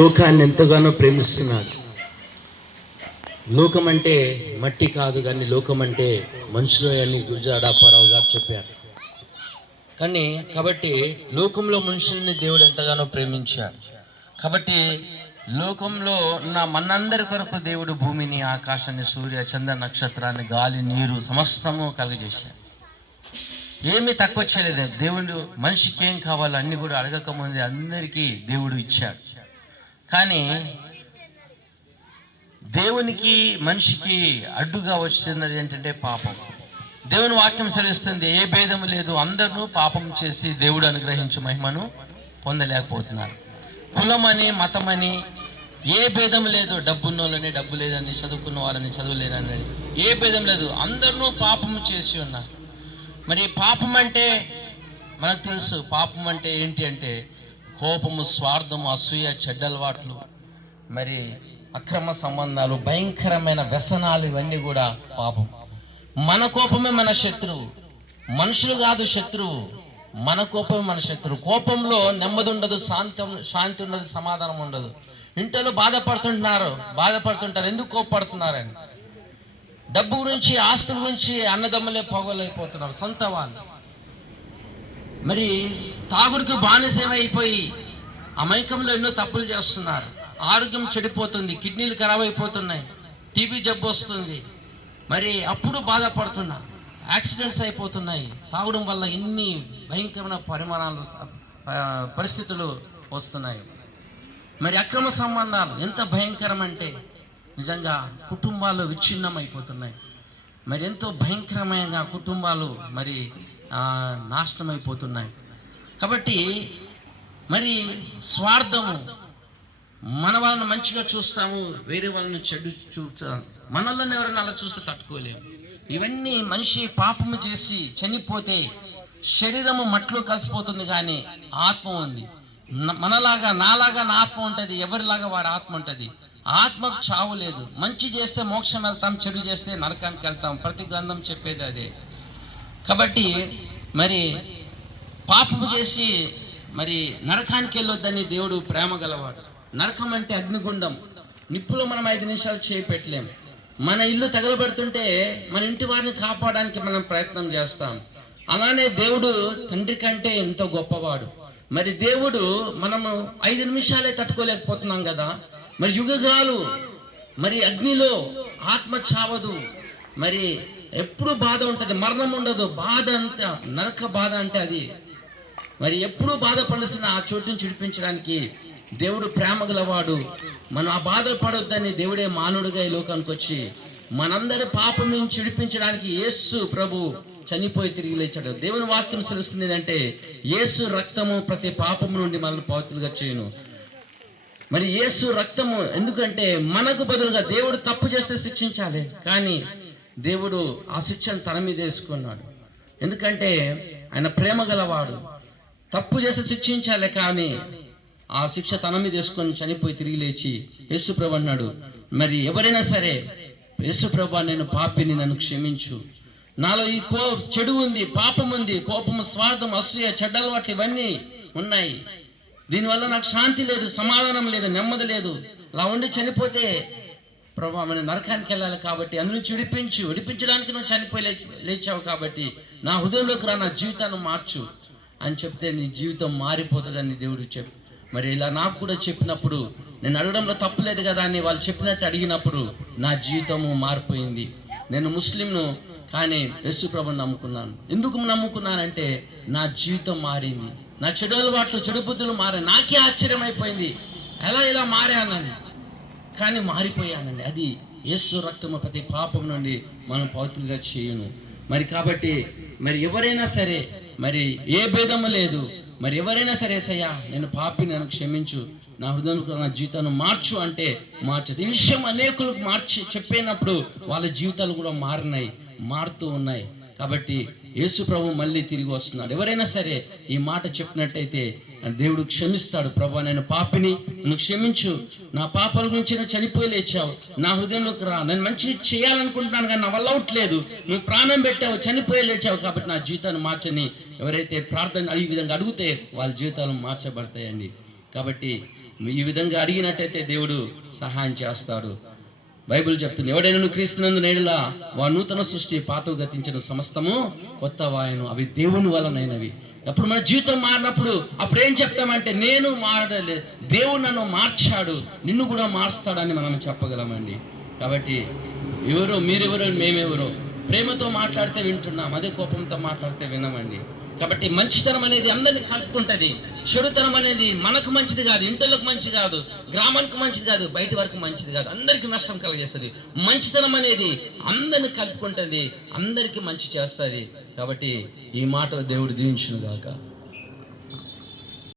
లోకాన్ని ఎంతగానో ప్రేమిస్తున్నాడు. లోకం అంటే మట్టి కాదు, కానీ లోకం అంటే మనుషులు అని గురజాడ అప్పారావు గారు చెప్పారు. కాబట్టి లోకంలో మనుషుల్ని దేవుడు ఎంతగానో ప్రేమించాడు. కాబట్టి లోకంలో ఉన్న మనందరి కొరకు దేవుడు భూమిని, ఆకాశాన్ని, సూర్య చంద్ర నక్షత్రాన్ని, గాలి, నీరు సమస్తము కలుగజేశాడు. ఏమీ తక్కువ చేయలేదు. దేవుడు మనిషికి ఏం కావాలో అన్ని కూడా అడగకముందే అందరికీ దేవుడు ఇచ్చాడు. కానీ దేవునికి మనిషికి అడ్డుగా వచ్చినది ఏంటంటే పాపం. దేవుని వాక్యం సెలవిస్తుంది, ఏ భేదము లేదు, అందరూ పాపం చేసి దేవుడు అనుగ్రహించు మహిమను పొందలేకపోతున్నారు. కులమని, మతమని ఏ భేదం లేదు. డబ్బున్నోళ్ళని డబ్బు లేదని, చదువుకున్న వాళ్ళని చదువులేదని ఏ భేదం లేదు. అందరూ పాపం చేసి ఉన్నారు. మరి పాపం అంటే మనకు తెలుసు. పాపం అంటే ఏంటి అంటే కోపము, స్వార్థము, అసూయ, చెడ్డలవాట్లు, మరి అక్రమ సంబంధాలు, భయంకరమైన వ్యసనాలు, ఇవన్నీ కూడా పాపం. మన కోపమే మన శత్రువు. మనుషులు కాదు శత్రువు, మన కోపమే మన శత్రువు. కోపంలో నెమ్మది ఉండదు, శాంతి ఉండదు, సమాధానం ఉండదు. ఇంట్లో బాధపడుతుంటారు. ఎందుకు కోపడుతున్నారని? డబ్బు గురించి, ఆస్తుల గురించి అన్నదమ్ములే పొగలైపోతున్నారు, సొంత వాళ్ళు. మరి తాగుడికి బానిసమైపోయి అమైకంలో ఎన్నో తప్పులు చేస్తున్నారు. ఆరోగ్యం చెడిపోతుంది, కిడ్నీలు ఖరాబ్ అయిపోతున్నాయి, టీబీ జబ్బు వస్తుంది. మరి అప్పుడు బాధపడుతున్నా, యాక్సిడెంట్స్ అయిపోతున్నాయి. తాగడం వల్ల ఎన్ని భయంకరమైన పరిస్థితులు వస్తున్నాయి. మరి అక్రమ సంబంధాలు ఎంత భయంకరం అంటే నిజంగా కుటుంబాలు విచ్ఛిన్నం అయిపోతున్నాయి. మరి ఎంతో భయంకరమైన కుటుంబాలు మరి నాశనం అయిపోతున్నాయి. కాబట్టి మరి స్వార్థము, మన వాళ్ళని మంచిగా చూస్తాము, వేరే వాళ్ళని చెడు చూస్తాము. మనల్ని ఎవరైనా అలా చూస్తే తట్టుకోలేము. ఇవన్నీ మనిషి పాపము చేసి చనిపోతే శరీరము మట్లో కలిసిపోతుంది, కానీ ఆత్మ ఉంది. నాలాగా నా ఆత్మ ఉంటుంది, ఎవరిలాగా వారి ఆత్మ ఉంటుంది. ఆత్మకు చావు లేదు. మంచి చేస్తే మోక్షం వెళ్తాం, చెడు చేస్తే నరకానికి వెళ్తాం. ప్రతి గ్రంథం చెప్పేది అదే. కాబట్టి మరి పాపము చేసి మరి నరకానికి వెళ్ళొద్దని దేవుడు ప్రేమ గలవాడు. నరకం అంటే అగ్నిగుండం. నిప్పులో మనం 5 నిమిషాలు చేయి పెట్టలేం. మన ఇల్లు తగలబెడుతుంటే మన ఇంటి వారిని కాపాడడానికి మనం ప్రయత్నం చేస్తాం. అలానే దేవుడు తండ్రి కంటే ఎంతో గొప్పవాడు. మరి దేవుడు మనము 5 నిమిషాలే తట్టుకోలేకపోతున్నాం కదా. మరి యుగగాలు మరి అగ్నిలో ఆత్మ చావదు. మరి ఎప్పుడు బాధ ఉంటుంది, మరణం ఉండదు. బాధ అంతా నరక బాధ అంటే అది. మరి ఎప్పుడు బాధపడుతున్న ఆ చోటుని చిడిపించడానికి దేవుడు ప్రేమ గలవాడు. మనం ఆ బాధ పడొద్దని దేవుడే మానవుడిగా ఈ లోకానికి వచ్చి మనందరి పాపం నుంచి విడిపించడానికి యేసు ప్రభు చనిపోయి తిరిగి లేచాడు. దేవుని వాక్యం తెలుస్తుంది ఏంటంటే యేసు రక్తము ప్రతి పాపం నుండి మనల్ని పవిత్రులుగా చేయును. మరి యేసు రక్తము ఎందుకంటే మనకు బదులుగా దేవుడు తప్పు చేస్తే శిక్షించాలి, కానీ దేవుడు ఆ శిక్షను తన మీద వేసుకున్నాడు. ఎందుకంటే ఆయన ప్రేమ గలవాడు. తప్పు చేస్తే శిక్షించాలి, కానీ ఆ శిక్ష తన మీద వేసుకొని చనిపోయి తిరిగి లేచి యేసుప్రభు అన్నాడు, మరి ఎవరైనా సరే యేసుప్రభు నేను పాపిని, నన్ను క్షమించు. నాలో ఈ చెడు ఉంది, పాపం ఉంది, కోపము, స్వార్థం, అసూయ, చెడ్డలవాట్లు ఇవన్నీ ఉన్నాయి. దీనివల్ల నాకు శాంతి లేదు, సమాధానం లేదు, నెమ్మది లేదు. అలా ఉండి చనిపోతే ప్రభా మనం నరకానికి వెళ్ళాలి. కాబట్టి అందులోంచి విడిపించడానికి నువ్వు చనిపోయి లేచావు. కాబట్టి నా హృదయంలోకి రా, నా జీవితాన్ని మార్చు అని చెప్తే నీ జీవితం మారిపోతుందని దేవుడు చెప్పు. మరి ఇలా నాకు కూడా చెప్పినప్పుడు నేను అడగడంలో తప్పు లేదు కదా అని వాళ్ళు చెప్పినట్టు అడిగినప్పుడు నా జీవితము మారిపోయింది. నేను ముస్లింను, కానీ యేసు ప్రభుని నమ్ముకున్నాను. ఎందుకు నమ్ముకున్నానంటే నా జీవితం మారింది, నా చెడు అలవాట్లు, చెడు బుద్ధులు మారాయి. నాకే ఆశ్చర్యం అయిపోయింది, ఇలా మారానని. కానీ మారిపోయానండి. అది యేసు రక్తము ప్రతి పాపం నుండి మనం పవిత్రులుగా చేయును. మరి కాబట్టి మరి ఎవరైనా సరే, మరి ఏ భేదము లేదు. మరి ఎవరైనా సరే సయ్యా నేను పాపిని, నన్ను క్షమించు, నా హృదయంలో నా జీవితాన్ని మార్చు అంటే మార్చదు. ఈ విషయం అనేకులకు మార్చి చెప్పినప్పుడు వాళ్ళ జీవితాలు కూడా మారుతూ ఉన్నాయి. కాబట్టి యేసు ప్రభు మళ్ళీ తిరిగి వస్తున్నాడు. ఎవరైనా సరే ఈ మాట చెప్పినట్టయితే దేవుడు క్షమిస్తాడు. ప్రభు నేను పాపిని, నువ్వు క్షమించు, నా పాపాల గురించి నేను చనిపోయి లేచావు, నా హృదయంలోకి రా, నేను మంచి చేయాలనుకుంటున్నాను కానీ నా వల్ల అవట్లేదు, నువ్వు ప్రాణం పెట్టావు, చనిపోయి లేచావు, కాబట్టి నా జీవితాన్ని మార్చని ఎవరైతే ప్రార్థన ఈ విధంగా అడిగితే వాళ్ళ జీవితాలు మార్చబడతాయండి. కాబట్టి ఈ విధంగా అడిగినట్టయితే దేవుడు సహాయం చేస్తాడు. బైబిల్ చెప్తుంది, ఎవడైనా క్రీస్తునందు నేడులా వా నూతన సృష్టి, పాతవు గతించిన సమస్తము కొత్త వాయను, అవి దేవుని వలనైనవి. అప్పుడు మన జీవితం మారినప్పుడు అప్పుడు ఏం చెప్తామంటే, నేను మారలే, దేవుడు నన్ను మార్చాడు, నిన్ను కూడా మారుస్తాడని మనం చెప్పగలమండి. కాబట్టి ఎవరో మీరెవరో మేమెవరో ప్రేమతో మాట్లాడితే వింటున్నాం, అదే కోపంతో మాట్లాడితే వినమండి. కాబట్టి మంచితనం అనేది అందరినీ కలుపుకుంటుంది. చెడుతనం అనేది మనకు మంచిది కాదు, ఇంటర్లకు మంచిది కాదు, గ్రామానికి మంచిది కాదు, బయట వరకు మంచిది కాదు, అందరికీ నష్టం కలగజేస్తుంది. మంచితనం అనేది అందరిని కలుపుకుంటుంది, అందరికీ మంచి చేస్తుంది. కాబట్టి ఈ మాటలు దేవుడు దీవించును గాక.